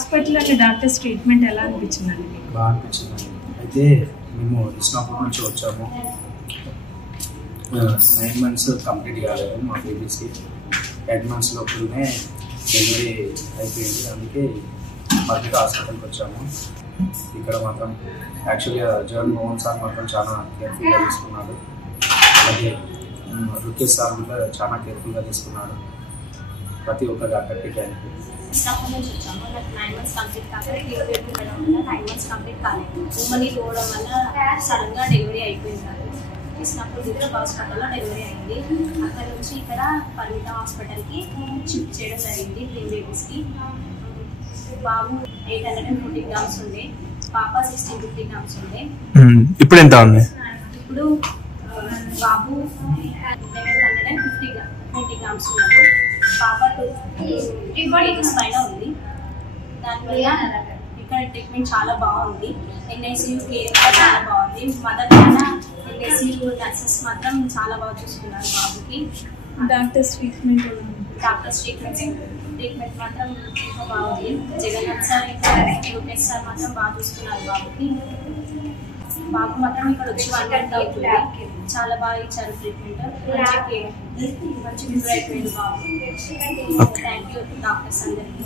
హాస్పిటల్లోని doctors treatment ఎలా అనిపించిందండి? బాగా అనిపించిందండి. అయితే మేము ఇస్లాంపూర్ నుంచి వచ్చాము. 9 months కంప్లీట్ కాలేదు మా బేబీస్కి. 10 months లోపలనే డెలివరీ అయిపోయింది. అందుకే మధ్య హాస్పిటల్కి వచ్చాము. ఇక్కడ మాత్రం యాక్చువల్గా జగన్మోహన్ సార్ మాత్రం చాలా కేర్ఫుల్గా తీసుకున్నాడు. అలాగే రుకేష్ సార్ కూడా చాలా కేర్ఫుల్గా తీసుకున్నాడు. ప్రతి ఒక్క డాక్టర్కి థ్యాంక్ యూ. ఇస్లాంపూర్ నుంచి వచ్చాము. నాకు 9 months కంప్లీట్ కాలేదు. డెలివరీ ఉండడం వల్ల 9 months కంప్లీట్ కాలేదు. ఉమ్మని పోవడం వల్ల సడన్గా డెలివరీ అయిపోయింది. ఇస్లాంపూర్ దగ్గర హాస్పిటల్లో డెలివరీ అయింది. అక్కడ నుంచి ఇక్కడ పరిమిత హాస్పిటల్కి షిఫ్ట్ చేయడం జరిగింది. 3 బేబీస్కి. బాబు 840 grams ఉండే, పాప 1650 grams ఉండే. ఇప్పుడు ఎంత ఉంది? ఇప్పుడు బాబు 1120 grams ఉన్నాడు. పాప 2 kgs పైన ఉంది. దానివల్ల ఇక్కడ ట్రీట్మెంట్ చాలా బాగుంది. NICU కేర్ కూడా చాలా బాగుంది. మదర్ కన్నా NICU నర్సెస్ మాత్రం చాలా బాగా చూసుకున్నారు బాబుకి. డాక్టర్స్ ట్రీట్మెంట్ మాత్రం ఇంకా బాగుంది. జగన్నాథ్ సార్ ఇంకా రుకేష్ సార్ మాత్రం బాగా చూసుకున్నారు బాబుకి. బాబు మాత్రం ఇక్కడ వచ్చి 1 month అవుతుంది. చాలా బాగా ఇచ్చారు ట్రీట్మెంట్. మంచి క్యూర్ అయిపోయింది బాబు. థ్యాంక్ యూ డాక్టర్స్ అందరికీ.